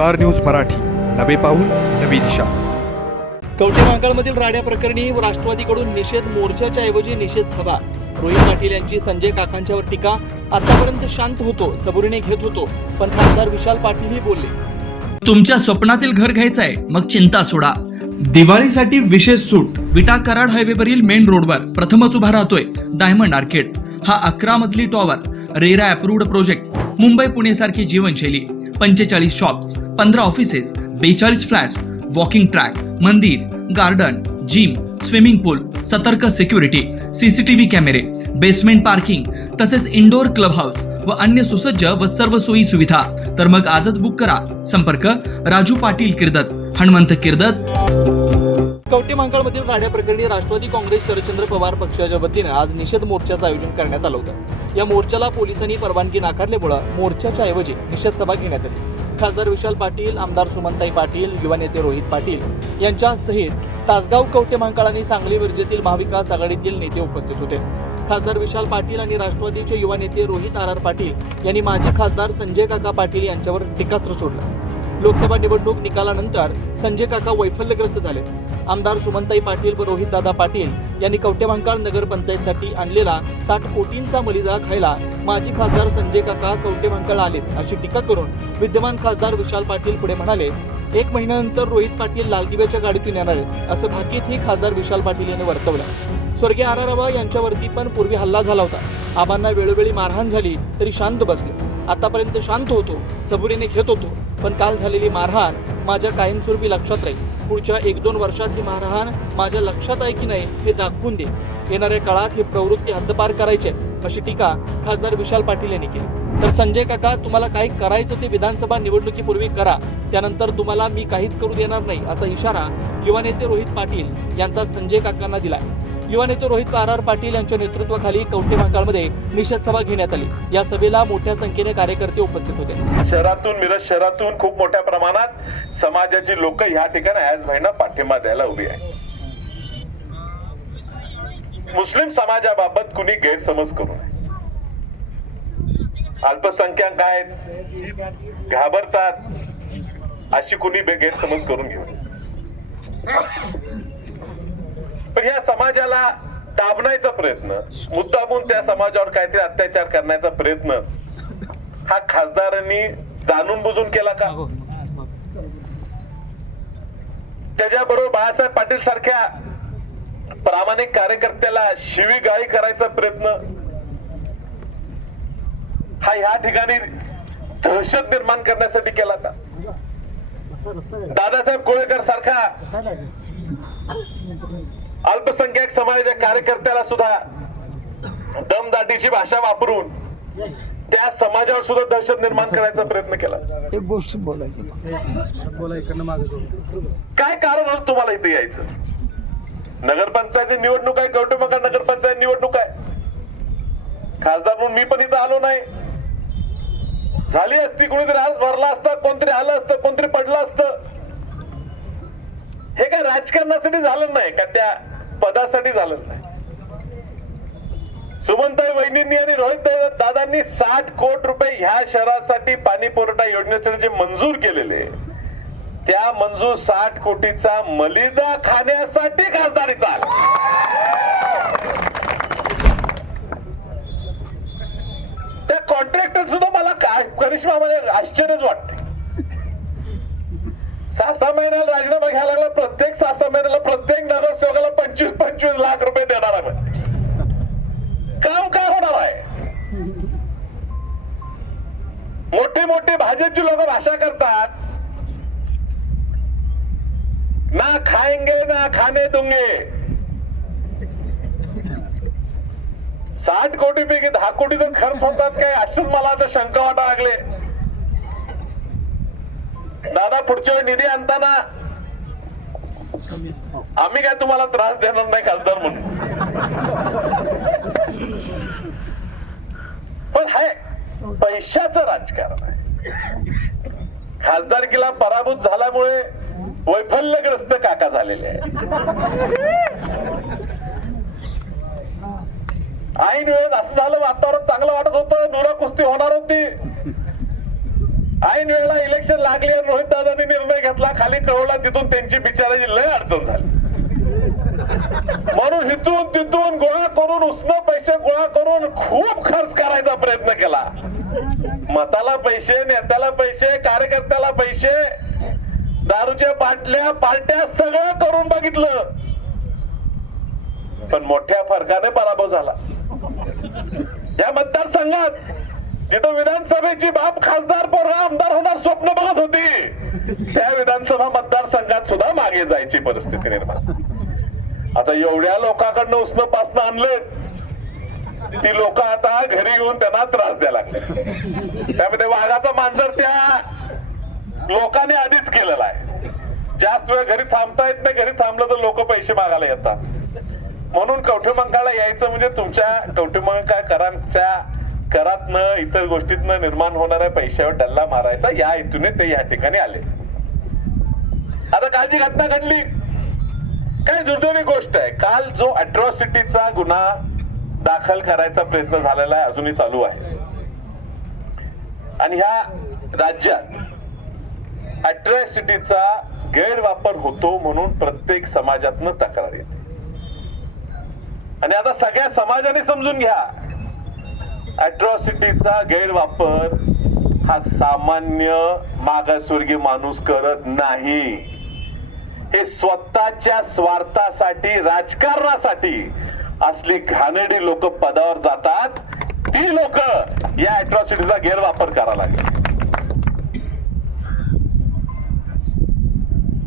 Star news Marathi. नवे पाऊल नवी दिशा. कवठे महांकाळमधील राड्या प्रकरणी राष्ट्रवादीकडून निषेध मोर्चाच्या ऐवजी निषेध सभा. रोहित पाटील यांची संजय काकांच्यावर टीका. आतापर्यंत शांत होतो सबुरीने घेत होतो पण खासदार विशाल पाटीलही बोलले. तुमच्या स्वप्नातील घर घ्यायचं आहे मग चिंता सोडा. दिवाळीसाठी विशेष सूट. विटा कराड हायवेवरील मेन रोडवर प्रथमच उभा राहतोय डायमंड आर्केड. हा अकरा मजली tower RERA approved project Mumbai Pune सारखी जीवनशैली. पंचेचाळीस शॉप्स पंधरा ऑफिसेस बेचाळीस फ्लॅट्स वॉकिंग ट्रॅक मंदिर गार्डन जिम स्विमिंग पूल सतर्क सिक्युरिटी सीसीटीव्ही कॅमेरे बेसमेंट पार्किंग तसेच इंडोर क्लब हाऊस व अन्य सुसज्ज व सर्व सोयी सुविधा. तर मग आजच बुक करा. संपर्क राजू पाटील किर्दत हनुमंत किर्दत. कवठे महांकाळमधील राड्या प्रकरणी राष्ट्रवादी काँग्रेस शरदचंद्र पवार पक्षाच्या वतीनं आज निषेध मोर्चाचं आयोजन करण्यात आलं होतं. या मोर्चाला पोलिसांनी परवानगी नाकारल्यामुळं मोर्चाच्या ऐवजी निषेध सभा घेण्यात आली. खासदार विशाल पाटील आमदार सुमनताई पाटील युवा नेते रोहित पाटील यांच्यासहित तासगाव कवटे महांकाळ आणि सांगली मिरजेतील महाविकास आघाडीतील नेते उपस्थित होते. खासदार विशाल पाटील आणि राष्ट्रवादीचे युवा नेते रोहित आर आर पाटील यांनी माजी खासदार संजय काका पाटील यांच्यावर टीकास्त्र सोडलं. लोकसभा निवडणूक निकालानंतर संजय काका वैफल्यग्रस्त झाले. आमदार सुमनताई पाटील व रोहितदादा पाटील यांनी कवटेमहांकाळ नगरपंचायतसाठी आणलेला साठ कोटींचा मलिदा खायला माजी खासदार संजय काका कवटेमहांकाळ आलेत अशी टीका करून विद्यमान खासदार विशाल पाटील पुढे म्हणाले एक महिन्यानंतर रोहित पाटील लालदिव्याच्या गाडीतून येणार आहेत असं भाकीतही खासदार विशाल पाटील यांनी वर्तवलं. स्वर्गीय आर आर यांच्यावरती पण पूर्वी हल्ला झाला होता. आबांना वेळोवेळी मारहाण झाली तरी शांत बसले. आतापर्यंत शांत होतो सबुरीने घेत होतो. पण काल झालेली मारहाण माझ्या कायमस्वरूपी लक्षात राहील. पुढच्या एक दोन वर्षात ही मारहाण माझ्या लक्षात आहे की नाही हे दाखवून दे येणाऱ्या काळात ही प्रवृत्ती हद्दपार करायची अशी टीका खासदार विशाल पाटील यांनी केली. तर संजय काका तुम्हाला काही करायचं ते विधानसभा निवडणुकीपूर्वी करा. त्यानंतर तुम्हाला मी काहीच करू देणार नाही असा इशारा युवा नेते रोहित पाटील यांचा संजय काकांना दिलाय. युवा नेते रोहित आर आर पाटील यांच्या नेतृत्वाखाली कवठे महांकाळमध्ये निषेध सभा घेण्यात आली. या सभेला मोठ्या संख्येने कार्यकर्ते उपस्थित होते. शहरातून मिरज शहरातून खूप मोठ्या प्रमाणात समाजाची लोक या ठिकाणी आज भाईंना पाठिंबा द्यायला उभी आहे मुस्लिम समाजाबाबत कुणी गैरसमज करू नये. अल्पसंख्याक आहेत घाबरतात अशी कुणी गैरसमज करून घेऊ पण या समाजाला दाबण्याचा प्रयत्न मुद्दामून त्या समाजावर काहीतरी अत्याचार करण्याचा प्रयत्न हा खासदारांनी जाणून बुजून केला का? त्याच्याबरोबर बाळासाहेब पाटील सारख्या प्रामाणिक कार्यकर्त्याला शिवी गाळी करायचा प्रयत्न हा ह्या ठिकाणी दहशत निर्माण करण्यासाठी केला का? दादासाहेब कोळेकर सारखा अल्पसंख्याक समाजाच्या कार्यकर्त्याला सुद्धा दमदाटीची भाषा वापरून त्या समाजावर सुद्धा दहशत निर्माण करायचा प्रयत्न केला. एक गोष्ट बोलायची. काय कारण होतं तुम्हाला इथे यायचं? नगरपंचायती निवडणूक आहे कौटुंबिक नगरपंचायत निवडणूक आहे. खासदार म्हणून मी पण इथं आलो नाही. झाली असती कोणीतरी आज भरला असता कोणतरी आलं असतं कोणतरी पडलं असतं. हे काय राजकारणासाठी झालं नाही का त्या पदासाठी झालं नाही. सुमनताई वहिनींनी आणि रोहित दादांनी साठ कोटी रुपये ह्या शहरासाठी पाणी पुरवठा योजनेसाठी जे मंजूर केलेले त्या मंजूर साठ कोटीचा मलिदा खाण्यासाठी खासदारीचा त्या कॉन्ट्रॅक्टर सुद्धा मला करिश्मामध्ये आश्चर्यच वाटते. सहा सहा महिन्याला राजीनामा घ्यायला लागला प्रत्येक सहा सहा महिन्याला प्रत्येक नगरसेवकाला पंचवीस पंचवीस लाख रुपये देणार आहे काम काय होणार आहे? मोठे मोठे भाजपची लोक भाषा करतात. ना खाएंगे ना खाने दुंगे. साठ कोटी पैकी दहा कोटी तर खर्च होतात काय असंच मला आता शंका वाटा लागले. दादा पुढच्या वेळी निधी आणताना आम्ही काय तुम्हाला त्रास देणार नाही खासदार म्हणून. पण हाय पैशाचं राजकारण आहे. खासदारकीला पराभूत झाल्यामुळे वैफल्यग्रस्त काका झालेले आहे ऐन वेळेत असं झालं वातावरण चांगलं वाटत होतं दुरा कुस्ती होणार होती. ऐन वेळेला इलेक्शन लागली आणि रोहित दादानी निर्णय घेतला. खाली कळवला तिथून त्यांची बिचाराची लय अडचण झाली. म्हणून हिथून तिथून गोळा करून उष्ण पैसे गोळा करून खूप खर्च करायचा प्रयत्न केला. मताला पैसे नेत्याला पैसे कार्यकर्त्याला पैसे दारूच्या बाटल्या पार्ट्या सगळं करून बघितलं. पण मोठ्या फरकाने पराभव झाला. या मतदारसंघात जिथं विधानसभेची बाप खासदार पोरगा आमदार होणार स्वप्न बघत होती. त्या विधानसभा मतदारसंघात सुद्धा मागे जायची परिस्थिती निर्माण आता एवढ्या लोकांकडनं उष्ण पासनं आणलं ती लोक आता घरी येऊन त्यांना त्रास द्यायला लागले. त्यामध्ये वाघाचा मांजर त्या लोकांनी आधीच केलेला आहे. जास्त वेळ घरी थांबता येत नाही घरी थांबलं तर लोक पैसे मागायला येतात. म्हणून कवठेमंकाला यायचं म्हणजे तुमच्या कवठेमंकाकरांच्या करातनं इतर गोष्टीतनं निर्माण होणाऱ्या पैशावर डल्ला मारायचा या हेतूने ते या ठिकाणी आले. आता काळजी घटना घडली. काय दुर्दैवी गोष्ट आहे. काल जो अट्रॉसिटीचा गुन्हा दाखल करायचा प्रयत्न झालेला आहे अजूनही चालू आहे. आणि ह्या राज्यात अट्रॉसिटीचा गैरवापर होतो म्हणून प्रत्येक समाजातनं तक्रार येते. आणि आता सगळ्या समाजाने समजून घ्या. अट्रॉसिटीचा गैरवापर हा सामान्य मागासवर्गीय माणूस करत नाही. हे स्वतःच्या स्वार्थासाठी राजकारणासाठी असली घाणेरडी लोक पदावर जातात ती लोक या अट्रॉसिटीचा गैरवापर करायला लागले.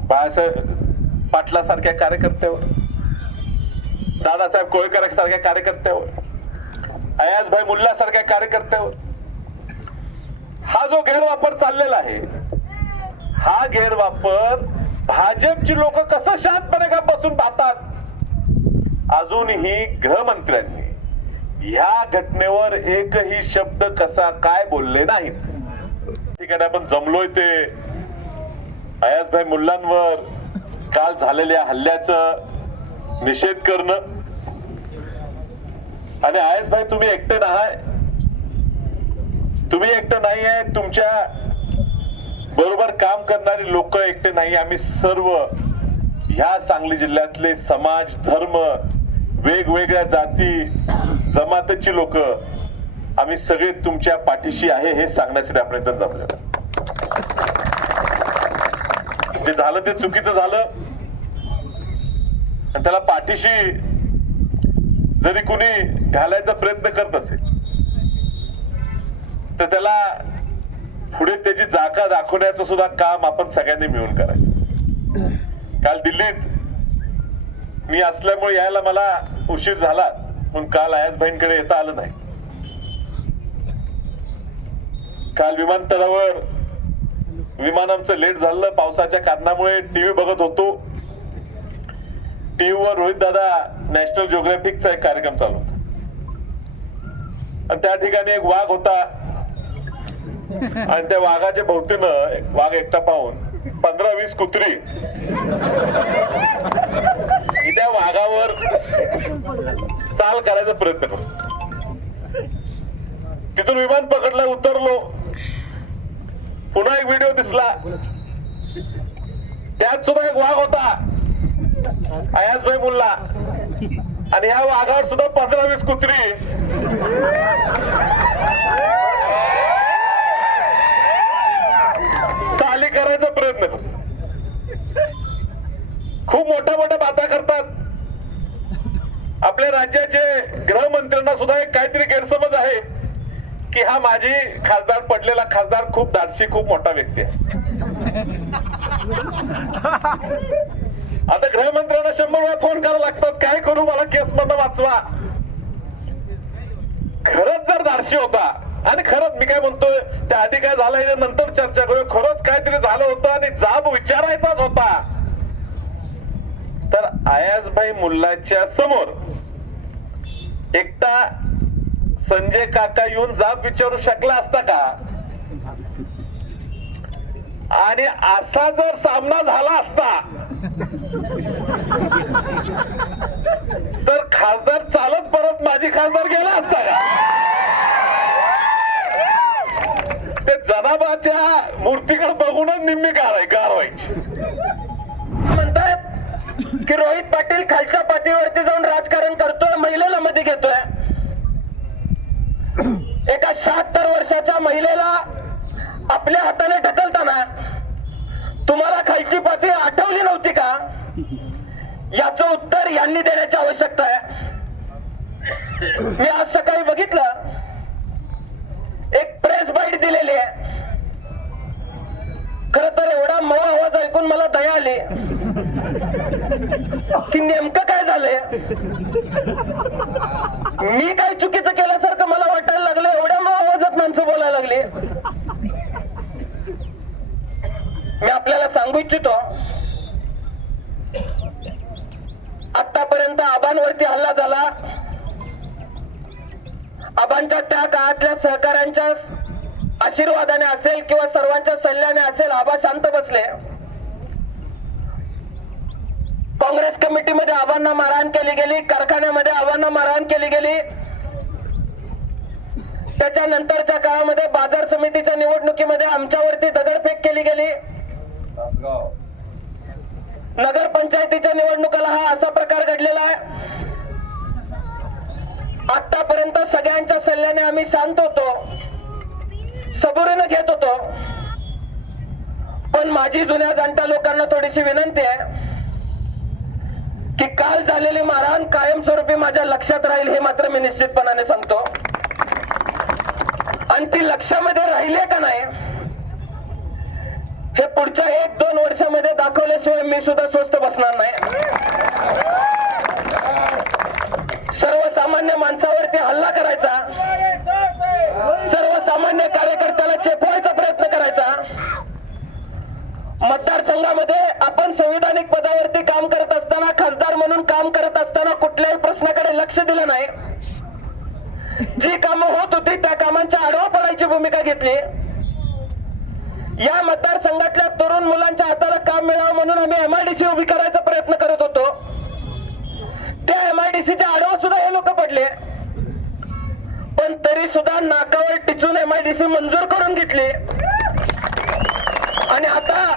बाळासाहेब पाटलासारख्या कार्यकर्त्यावर दादासाहेब कोळकर सारख्या कार्यकर्त्यावर अयाजभाई मुल्ला सारख्या कार्यकर्त्यावर. हा जो गैरवापर चाललेला आहे हा गैरवापर भाजपची लोक कसं शांतपणे का बसून पाहतात? अजूनही गृहमंत्र्यांनी ह्या घटनेवर एकही शब्द कसा काय बोलले नाहीत. ठिकाणी आपण जमलोय ते. अयाजभाई मुल्लांवर काल झालेल्या हल्ल्याचं निषेध करणं. आणि अयाजभाई तुम्ही एकटे नाही. तुम्ही एकटे नाही आहे. तुमच्या बरोबर काम करणारी लोक एकटे नाही. आम्ही सर्व ह्या सांगली जिल्ह्यातले समाज धर्म वेगवेगळ्या जाती जमातीची लोक आम्ही सगळे तुमच्या पाठीशी आहे हे सांगण्यासाठी आपण इथं जमलेलो जे झालं ते चुकीचं झालं. आणि त्याला पाठीशी जरी कुणी घालायचा प्रयत्न करत असेल तर त्याला पुढे त्याची जागा दाखवण्याचं सुद्धा काम आपण सगळ्यांनी मिळून करायचं. काल दिल्लीत मी असल्यामुळे यायला मला उशीर झाला पण काल आयासबाईंकडे येता आलं नाही. काल विमानतळावर विमान आमचं लेट झालं पावसाच्या कारणामुळे टीव्ही बघत होतो. टीव्हीवर रोहित दादा नॅशनल जिओग्राफिकचा एक कार्यक्रम चालू. होता आणि त्या ठिकाणी एक वाघ होता. आणि त्या वाघाच्या भोवतीनं एक वाघ एकटा पाहून पंधरा वीस कुत्री त्या वाघावर चाल करायचा प्रयत्न करतो. तिथून विमान पकडला उतरलो. पुन्हा एक व्हिडिओ दिसला. त्यात सुद्धा एक वाघ होता. अयाजभाई मुल्ला. आणि या वाघावर सुद्धा पंधरा वीस कुत्री. चाली करायचा प्रयत्न. खूप मोठ्या मोठ्या बाता करतात. आपल्या राज्याचे गृहमंत्र्यांना सुद्धा एक काहीतरी गैरसमज आहे की हा माझी खासदार पडलेला खासदार खूप धाडसी खूप मोठा व्यक्ती आहे. आता गृहमंत्र्यांना शंभर वेळा फोन करावं लागतात. काय करू? मला केस मधनं वाचवा. खरंच जर धाडशी होता. आणि खरंच मी काय म्हणतोय त्या आधी काय झालं नंतर चर्चा करू खरंच काहीतरी झालं होतं आणि जाब विचारायचाच होता. तर आयाजभाई मुल्लाच्या समोर एकटा संजय काका येऊन जाब विचारू शकला असता का? आणि असा जर सामना झाला असता तर खासदार चालत परत माझी खासदार गेला असता का? ते जनाबाच्या मूर्तीकडे बघूनच निम्मी गार गारवायची. म्हणतात की रोहित पाटील खालच्या पातळीवरती जाऊन राजकारण करतोय महिलेला मध्ये घेतोय. एका शहात्तर वर्षाच्या महिलेला आपल्या हाताने ढकलताना तुम्हाला खालची पाती आठवली नव्हती का? याचं उत्तर यांनी देण्याची आवश्यकता आहे. मी आज सकाळी बघितलं. एक प्रेस बाईट दिलेली आहे. खर तर एवढा मऊ आवाज ऐकून मला दया आली. की नेमकं काय झालंय? मी काय चुकीचं केल्यासारखं मला वाटायला लागलं एवढ्या मऊ आवाजात माणसं बोलायला लागली. मी आपल्याला सांगू इच्छितो आतापर्यंत आबांवरती हल्ला झाला. आबांच्या त्या काळातल्या सहकाऱ्यांच्या आशीर्वादाने असेल किंवा सर्वांच्या सल्ल्याने असेल आबा शांत बसले. काँग्रेस कमिटीमध्ये आबांना मारहाण केली गेली कारखान्यामध्ये आबांना मारहाण केली गेली. त्याच्यानंतरच्या काळामध्ये बाजार समितीच्या निवडणुकीमध्ये आमच्यावरती दगडफेक केली गेली. नगर पंचायतीच्या निवडणुकाला हा असा प्रकार घडलेला आहे. आतापर्यंत सगळ्यांच्या सल्ल्याने आम्ही शांत होतो. सबुरीनं घेत होतो. पण माझी जुन्या जाणत्या लोकांना थोडीशी विनंती आहे की काल झालेली मारहाण कायमस्वरूपी माझ्या लक्षात राहील हे मात्र मी निश्चितपणाने सांगतो. आणि ती लक्षामध्ये राहिले का नाही हे पुढच्या एक दोन वर्षामध्ये दाखवल्याशिवाय मी सुद्धा स्वस्त बसणार नाही. सर्वसामान्य माणसावरती हल्ला करायचा. सर्वसामान्य कार्यकर्त्याला चेपवायचा प्रयत्न करायचा. मतदारसंघामध्ये आपण संविधानिक पदावरती काम करत असताना खासदार म्हणून काम करत असताना कुठल्याही प्रश्नाकडे लक्ष दिलं नाही. जी कामं होत होती त्या कामांच्या आडवा पडायची भूमिका घेतली. या मतदारसंघातल्या तरुण मुलांच्या हाताला काम मिळावं म्हणून आम्ही एमआयडीसी उभी करायचा प्रयत्न करत होतो. त्या एमआयडीसीच्या आडवा सुद्धा हे लोक पडले. पण तरी सुद्धा नाकावर टिचून एमआयडीसी मंजूर करून घेतली. आणि आता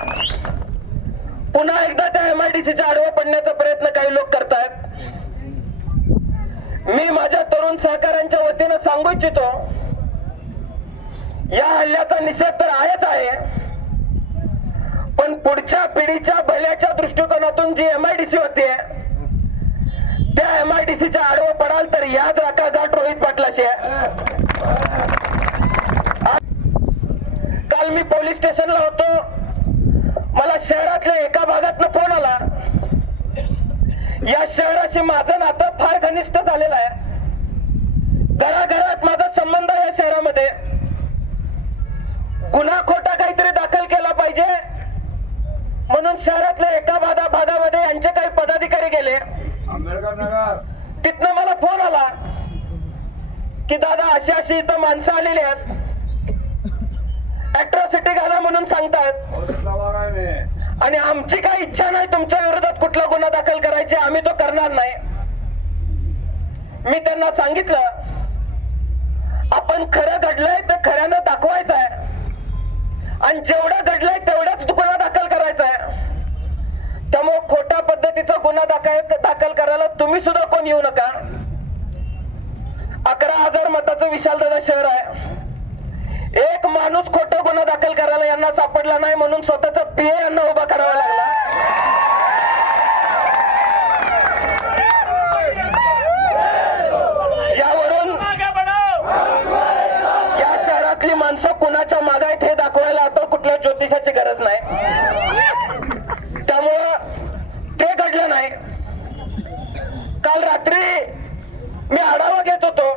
पुन्हा एकदा त्या एमआयडीसीच्या आडवा पडण्याचा प्रयत्न काही लोक करतायत. मी माझ्या तरुण सहकाऱ्यांच्या वतीनं सांगू इच्छितो या हल्ल्याचा निषेध तर आहेच आहे. पण पुढच्या पिढीच्या भल्याच्या दृष्टिकोनातून जी एमआयडीसी होती त्या एमआयडीसीच्या आडवं पडाल तर याद राखा गाठ रोहित पाटलाशी. काल मी पोलीस स्टेशनला होतो. मला शहरातल्या एका भागातनं फोन आला. या शहराशी माझं नातं फार घनिष्ठ झालेलं आहे. घराघरात माझा संबंध आहे या शहरामध्ये. गुन्हा खोटा काहीतरी दाखल केला पाहिजे. म्हणून शहरातल्या एका भागा भागामध्ये यांचे काही पदाधिकारी गेले. तिथनं मला फोन आला की दादा अशी अशी इथं माणसं आलेली आहेत. अॅट्रॉसिटी घाला म्हणून मी आणि आमची काही इच्छा नाही तुमच्या विरोधात कुठला गुन्हा दाखल करायची. आम्ही तो करणार नाही. मी त्यांना सांगितलं आपण खरं घडलंय ते खऱ्यानं दाखवायचं आहे. आणि जेवढं घडलंय तेवढाच गुन्हा दाखल करायचा आहे त्यामुळे खोट्या पद्धतीचा गुन्हा दाखल दाखल करायला तुम्ही सुद्धा कोण येऊ नका. अकरा हजार मताचं विशालदादा शहर आहे. एक माणूस खोटा गुन्हा दाखल करायला यांना सापडला नाही म्हणून स्वतःचा पीए यांना उभा करावा लागला यावरून या शहरातली माणसं कुणाच्या मागायत हे दाखवायला आता कुठल्या गरज नाही. त्यामुळं ते घडलं नाही. काल रात्री मी आढावा घेत होतो.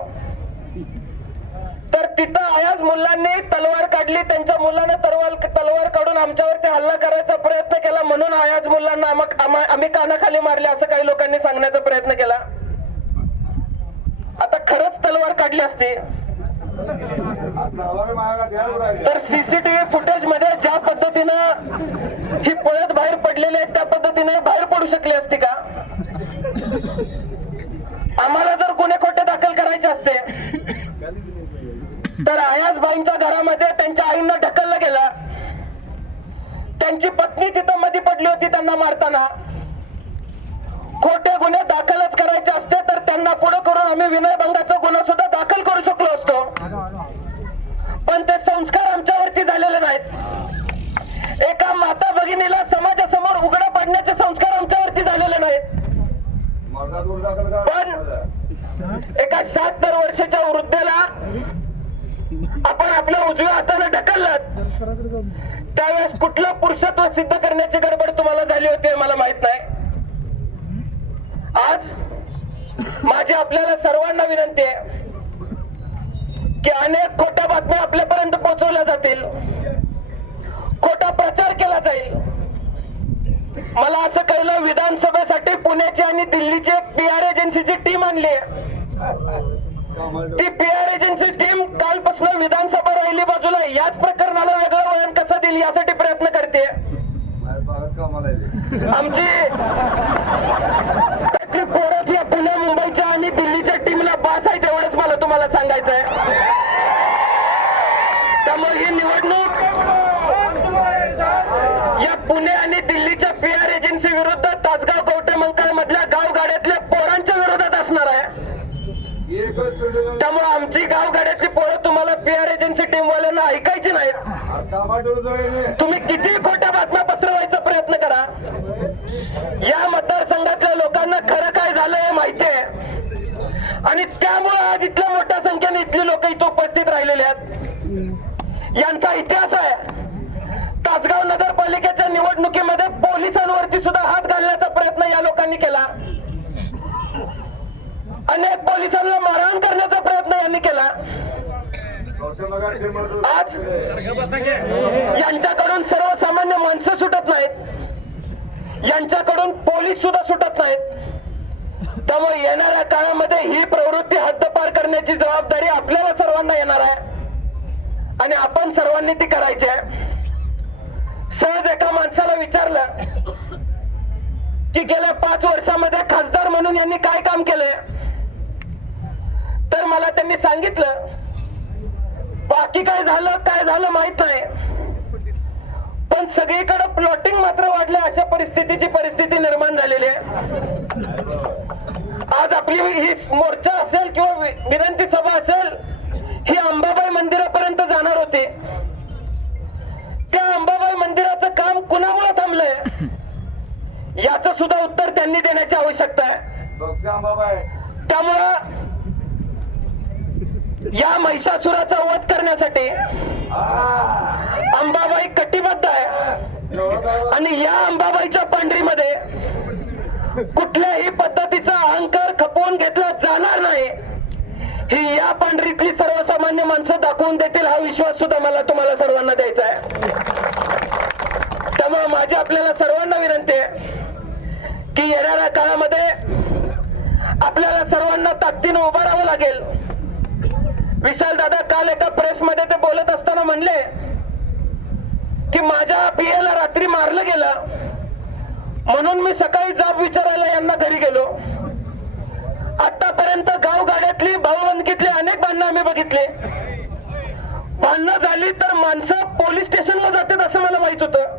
तर तिथं आयाज मुलांनी तलवार काढली त्यांच्या मुलाने तलवार तलवार काढून आमच्यावरती हल्ला करायचा प्रयत्न केला. म्हणून आयाज मुलांना आम्ही कानाखाली मारले असं काही लोकांनी सांगण्याचा प्रयत्न केला. आता खरंच तलवार काढली असती. तर सीसीटीव्ही फुटेजमध्ये ज्या पद्धतीनं ही पळत बाहेर पडलेली आहे त्या पद्धतीने बाहेर पडू शकली असती का? आम्हाला जर गुन्हे खोटे दाखल करायचे असते तर आयासबाईंच्या घरामध्ये त्यांच्या आईनं ढकललं गेलं. त्यांची पत्नी तिथं मध्ये पडली होती त्यांना मारताना. खोटे गुन्हे दाखलच करायचे असते तर त्यांना पुढे करून आम्ही विनयभंगाचा गुन्हा सुद्धा दाखल करू शकलो असतो. पण ते संस्कार आमच्यावरती झालेले नाहीत. एका माता भगिनीला समाजासमोर उघडं पाडण्याचे संस्कार आमच्यावरती झालेले नाहीत. पण एका शहात्तर वर्षाच्या वृद्धेला आपण आपल्या उजव्या हाताने ढकललात. त्यावेळेस कुठलं पुरुषत्व सिद्ध करण्याची गडबड तुम्हाला झाली होती हे मला माहीत नाही. आज माझी आपल्याला सर्वांना विनंती आहे. की अनेक खोट्या बातम्या आपल्यापर्यंत पोहोचवल्या जातील. खोटा प्रचार केला जाईल. मला असं कळलं विधानसभेसाठी पुण्याची आणि दिल्लीची एक पी आर एजन्सीची टीम आणली आहे. ती पी आर एजन्सी टीम कालपासून विधानसभा राहिली बाजूला. याच प्रकरणाला वेगळं वळण कसं देईल यासाठी प्रयत्न करते. आमची त्यातली या पुणे मुंबईच्या आणि दिल्लीच्या टीमला बास आहे तेवढंच मला तुम्हाला सांगायचं आहे त्यामुळे ही निवडणूक या पुणे आणि दिल्लीच्या पी आर एजन्सी विरुद्ध तासगाव कवटे मंकाळ मधल्या गाव गाड्यातल्या पोरांच्या विरोधात असणार आहे. त्यामुळे आमची गाव गाड्यातली पोरं तुम्हाला पी आर एजन्सी टीम वाल्यांना ऐकायची नाही तुम्ही किती खोट्या बातम्या पसरवायचा प्रयत्न करा. या मतदारसंघातल्या लोकांना खरं काय झालं हे माहिती आहे. आणि त्यामुळे आज इथल्या मोठ्या संख्येने इथली लोक इथं उपस्थित राहिलेले आहेत. यांचा इतिहास आहे. तासगाव नगरपालिकेच्या निवडणुकीमध्ये पोलिसांवरती सुद्धा हात घालण्याचा प्रयत्न या लोकांनी केला. अनेक पोलिसांना मारहाण करण्याचा प्रयत्न यांनी केला. आज यांच्याकडून सर्वसामान्य माणसं सुटत नाहीत. यांच्याकडून पोलीस सुद्धा सुटत नाहीत. त्यामुळे येणाऱ्या काळामध्ये ही प्रवृत्ती हद्दपार करण्याची जबाबदारी आपल्याला सर्वांना येणार आहे. आणि आपण सर्वांनी ती करायची आहे. सहज एका माणसाला विचारलं की गेल्या पाच वर्षामध्ये खासदार म्हणून यांनी काय काम केलंय? तर मला त्यांनी सांगितलं बाकी काय झालं काय झालं माहीत नाही. पण सगळीकडे प्लॉटिंग मात्र वाढले अशा परिस्थितीची परिस्थिती निर्माण झालेली आहे. आज आपली ही मोर्चा असेल किंवा विनंती सभा असेल ही अंबाबाई मंदिरापर्यंत जाणार होती. त्या अंबाबाई मंदिराचं काम कुणामुळे थांबलंय? याचं सुद्धा उत्तर त्यांनी देण्याची आवश्यकता आहे. त्यामुळं या महिषासुराचा वध करण्यासाठी अंबाबाई कटिबद्ध आहे. आणि या अंबाबाईच्या पांढरीमध्ये कुठल्याही पद्धतीचा अहंकार खपवून घेतला जाणार नाही. ही या पांढरीतली सर्वसामान्य माणसं दाखवून देतील हा विश्वास सुद्धा मला तुम्हाला सर्वांना द्यायचा आहे. त्यामुळे माझी आपल्याला सर्वांना विनंती आहे की येणाऱ्या काळामध्ये आपल्याला सर्वांना ताकदीनं उभं राहावं लागेल. विशाल दादा काल एका प्रेस मध्ये ते बोलत असताना म्हणले की माझ्या पियेला रात्री मारलं गेलं म्हणून मी सकाळी जाब विचारायला यांना घरी गेलो. आतापर्यंत सांगितले. भांडणं झाली तर माणसं पोलीस स्टेशनला जातात असं मला माहीत होतं.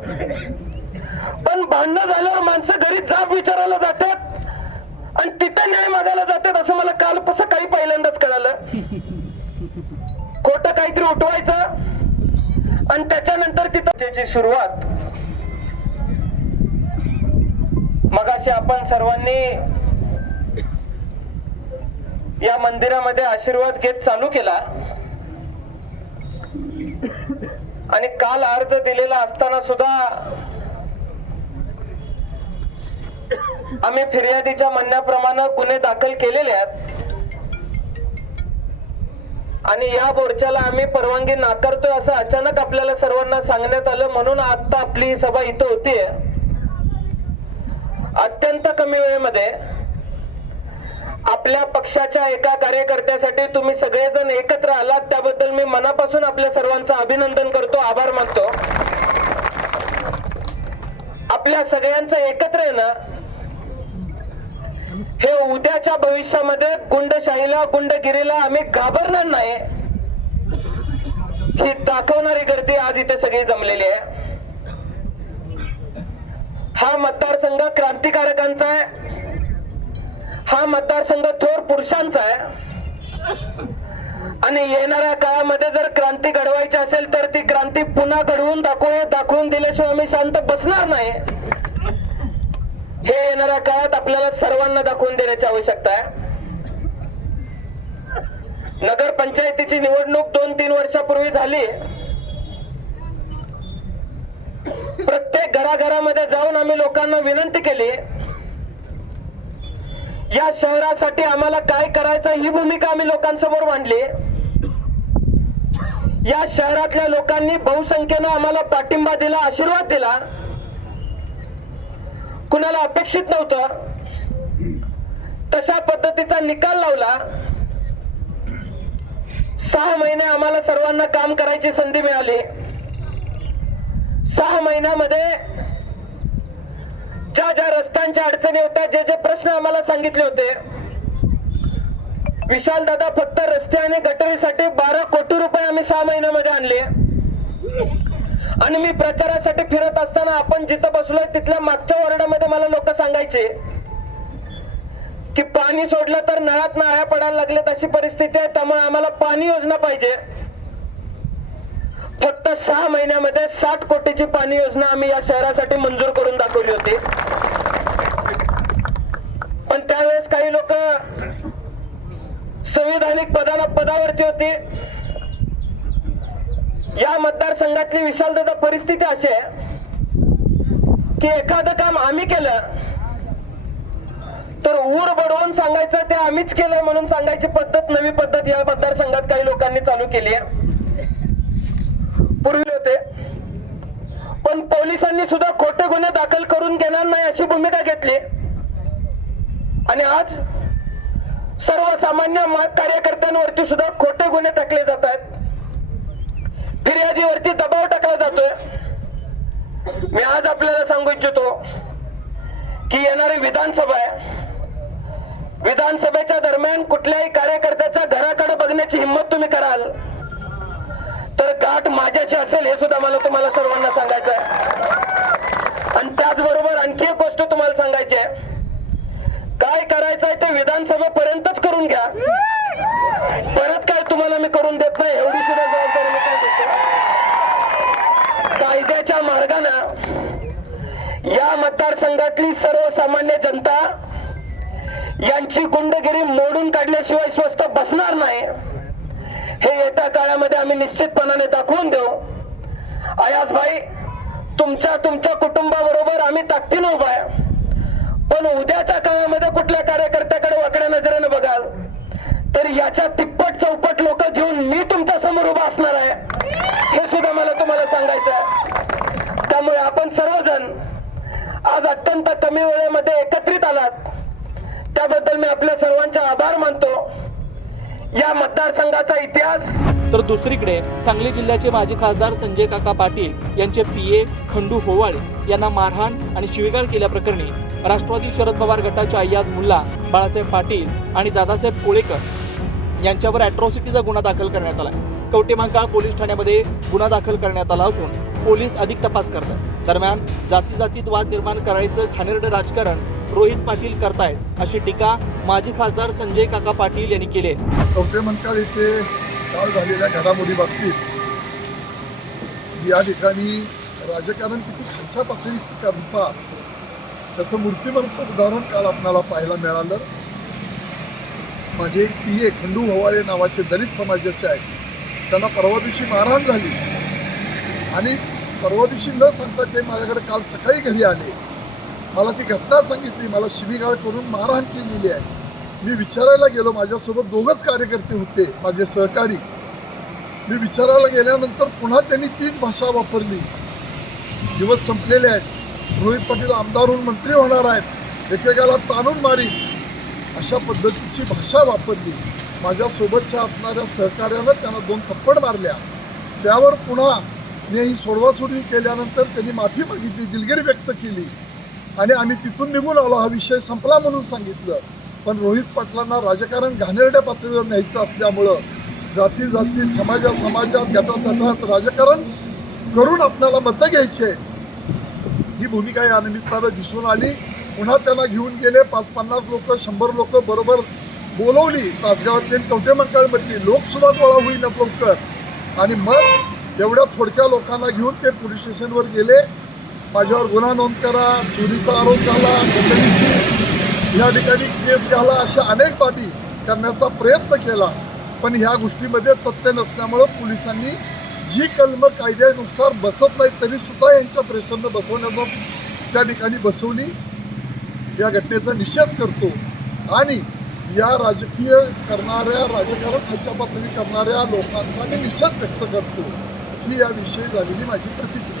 पण भांडणं झाल्यावर माणसं घरी जाब विचारायला जातात आणि तिथं न्याय मागायला जातात असं मला काल सकाळी पहिल्यांदाच कळालं. खोट काहीतरी उठवायचं आणि त्याच्यानंतर तिथं सुरुवात. मग आपण सर्वांनी या मंदिरामध्ये आशीर्वाद घेत चालू केला. आणि काल अर्ज दिलेला असताना सुद्धा आम्ही फिर्यादीच्या म्हणण्याप्रमाणे गुन्हे दाखल केलेले आहेत. आणि या मोर्चाला आम्ही परवानगी नाकारतोय असं अचानक आपल्याला सर्वांना सांगण्यात आलं. म्हणून आता आपली सभा इथं होतीये. अत्यंत कमी वेळेमध्ये आपल्या पक्षाच्या एका कार्यकर्त्यासाठी तुम्ही सगळेजण एकत्र आलात त्याबद्दल मी मनापासून आपल्या सर्वांचं अभिनंदन करतो आभार मानतो. आपल्या सगळ्यांचं एकत्र येणं हे उद्याच्या भविष्यामध्ये गुंडशाहीला गुंडगिरीला आम्ही घाबरणार नाही. ही दाखवणारी गर्दी आज इथे सगळी जमलेली आहे. हा मतदारसंघ क्रांतिकारकांचा आहे. हा मतदारसंघ थोर पुरुषांचा आहे. आणि येणाऱ्या काळामध्ये जर क्रांती घडवायची असेल तर ती क्रांती पुन्हा घडवून दाखवून दाखवून दिल्याशिवाय आम्ही शांत बसणार नाही. हे येणाऱ्या काळात आपल्याला सर्वांना दाखवून देण्याची आवश्यकता आहे. नगर पंचायतीची निवडणूक दोन तीन वर्षापूर्वी झाली. प्रत्येक घराघरामध्ये जाऊन आम्ही लोकांना विनंती केली. या शहरासाठी आम्हाला काय करायचं ही भूमिका आम्ही लोकांसमोर मांडली. या शहरातल्या लोकांनी बहुसंख्येनं आम्हाला पाठिंबा दिला आशीर्वाद दिला. कुणाला अपेक्षित नव्हतं. तशा पद्धतीचा निकाल लावला. सहा महिने आम्हाला सर्वांना काम करायची संधी मिळाली. सहा महिन्यामध्ये ज्या ज्या रस्त्यांच्या अडचणी होत्या जे जे प्रश्न आम्हाला सांगितले होते विशाल दादा फक्त रस्ते आणि गटरीसाठी बारा कोटी रुपये आम्ही सहा महिन्यामध्ये आणले. आणि मी प्रचारासाठी फिरत असताना आपण जिथं बसलोय तिथल्या मागच्या वॉर्डामध्ये मला लोक सांगायचे की पाणी सोडलं तर नळात नाळ्या पडायला लागलेत अशी परिस्थिती आहे त्यामुळे आम्हाला पाणी योजना पाहिजे. फक्त सहा महिन्यामध्ये साठ कोटीची पाणी योजना आम्ही या शहरासाठी मंजूर करून दाखवली होती. पण त्यावेळेस काही लोक संविधानिक पदाना पदावरती होती. या मतदारसंघातली विशालदादा परिस्थिती अशी आहे की एखादं काम आम्ही केलं तर ऊर बडवून सांगायचं ते आम्हीच केलंय म्हणून सांगायची पद्धत नवी पद्धत या मतदारसंघात काही लोकांनी चालू केली आहे. पुरविले होते. पण पोलिसांनी सुद्धा खोटे गुन्हे दाखल करून घेणार नाही अशी भूमिका घेतली. आणि आज सर्वसामान्य कार्यकर्त्यांवरती सुद्धा खोटे गुन्हे टाकले जात आहेत. फिर्यादीवरती दबाव टाकला जातोय. मी आज आपल्याला सांगू इच्छितो की येणारी विधानसभा आहे. विधानसभेच्या दरम्यान कुठल्याही कार्यकर्त्याच्या घराकडे बघण्याची हिंमत तुम्ही कराल. तर गाठ माझ्याशी असेल हे सुद्धा मला तुम्हाला सर्वांना सांगायचं आहे आणि त्याचबरोबर आणखी एक गोष्ट तुम्हाला सांगायची आहे. काय करायचं आहे ते विधानसभेपर्यंतच करून घ्या. परत काय तुम्हाला मी करून देत नाही एवढी सुद्धा जबाबदारी मी कायद्याच्या मार्गानं या मतदारसंघातली सर्वसामान्य जनता यांची गुंडगिरी मोडून काढल्याशिवाय स्वस्त बसणार नाही. हे येत्या काळामध्ये आम्ही निश्चितपणाने दाखवून देऊ. आयास भाई तुमच्या तुमच्या कुटुंबाबरोबर आम्ही ताकदीनं उभा आहे. पण उद्याच्या काळामध्ये कुठल्या कार्यकर्त्याकडे वाकड्या नजरेनं बघाल तर याच्या तिप्पट चौपट लोक घेऊन मी तुमच्यासमोर उभा असणार आहे. हे सुद्धा मला तुम्हाला सांगायचं आहे त्यामुळे आपण सर्वजण आज अत्यंत कमी वेळेमध्ये एकत्रित आलात. त्याबद्दल मी आपल्या सर्वांचे आभार मानतो. या मतदारसंघाचा इतिहास. तर दुसरीकडे सांगली जिल्ह्याचे माजी खासदार संजय काका पाटील यांचे पी ए खंडू होवाळ यांना मारहाण आणि शिवीगाळ केल्याप्रकरणी राष्ट्रवादी शरद पवार गटाचे अय्याज मुल्ला बाळासाहेब पाटील आणि दादासाहेब कोळेकर यांच्यावर अॅट्रॉसिटीचा गुन्हा दाखल करण्यात आला कवटेमांकाळ पोलीस ठाण्यामध्ये गुन्हा दाखल करण्यात आला असून पोलीस अधिक तपास करतात. दरम्यान जाती जातीत वाद निर्माण करायचं घाणेरडं राजकारण रोहित पाटील करतायत अशी टीका माजी खासदार संजय काका पाटील यांनी केली. आहे कवटे येथे काल झालेल्या घडामोडी बाबतीत या ठिकाणी राजकारण किती खालच्या पातळीत करतात त्याचं मूर्तिमंत उदाहरण काल आपणाला पाहायला मिळालं. माझे एक पी ए खंडू हवाळे नावाचे दलित समाजाचे आहेत. त्यांना परवा दिवशी मारहाण झाली. आणि परवा दिवशी न सांगता ते माझ्याकडे काल सकाळी घरी आले. मला ती घटना सांगितली मला शिवीगाळ करून मारहाण केलेली आहे. मी विचारायला गेलो माझ्यासोबत दोघंच कार्यकर्ते होते माझे सहकारी. मी विचारायला गेल्यानंतर पुन्हा त्यांनी तीच भाषा वापरली. दिवस संपलेले आहेत. रोहित पाटील आमदार होऊन मंत्री होणार आहेत. एकेकाला ताणून मारी अशा पद्धतीची भाषा वापरली. माझ्यासोबतच्या असणाऱ्या सहकार्यानं त्यांना दोन थप्पड मारल्या. त्यावर पुन्हा मी ही सोडवासोडवी केल्यानंतर त्यांनी माफी मागितली दिलगिरी व्यक्त केली. आणि आम्ही तिथून निघून आलो हा विषय संपला म्हणून सांगितलं. पण रोहित पाटलांना राजकारण घाणेरड्या पातळीवर न्यायचं असल्यामुळं जाती जाती समाजा समाजात गटात गटात राजकारण करून आपल्याला मतं घ्यायचे. ही भूमिका या निमित्तानं दिसून आली. पुन्हा त्यांना घेऊन गेले. पाच पन्नास लोक शंभर लोक बरोबर बोलवली. तासगावातली आणि कवटेमंकाळमधली लोकसुद्धा गोळा होईना लवकर. आणि मग एवढ्या थोडक्या लोकांना घेऊन ते पोलीस स्टेशनवर गेले. माझ्यावर गुन्हा नोंद करा चोरीचा आरोप घाला कंपनीची या ठिकाणी केस घाला अशा अनेक बाबी करण्याचा प्रयत्न केला. पण ह्या गोष्टीमध्ये तथ्य नसल्यामुळं पोलिसांनी जी कलम कायद्यानुसार बसत नाही तरी सुद्धा यांच्या प्रेशरनं बसवण्याचा त्या ठिकाणी बसवली या घटनेचा निषेध करतो. आणि या राजकीय करणाऱ्या राजकारण खालच्या पातळी करणाऱ्या लोकांचा मी निषेध व्यक्त करतो. ही याविषयी झालेली माझी प्रतिक्रिया.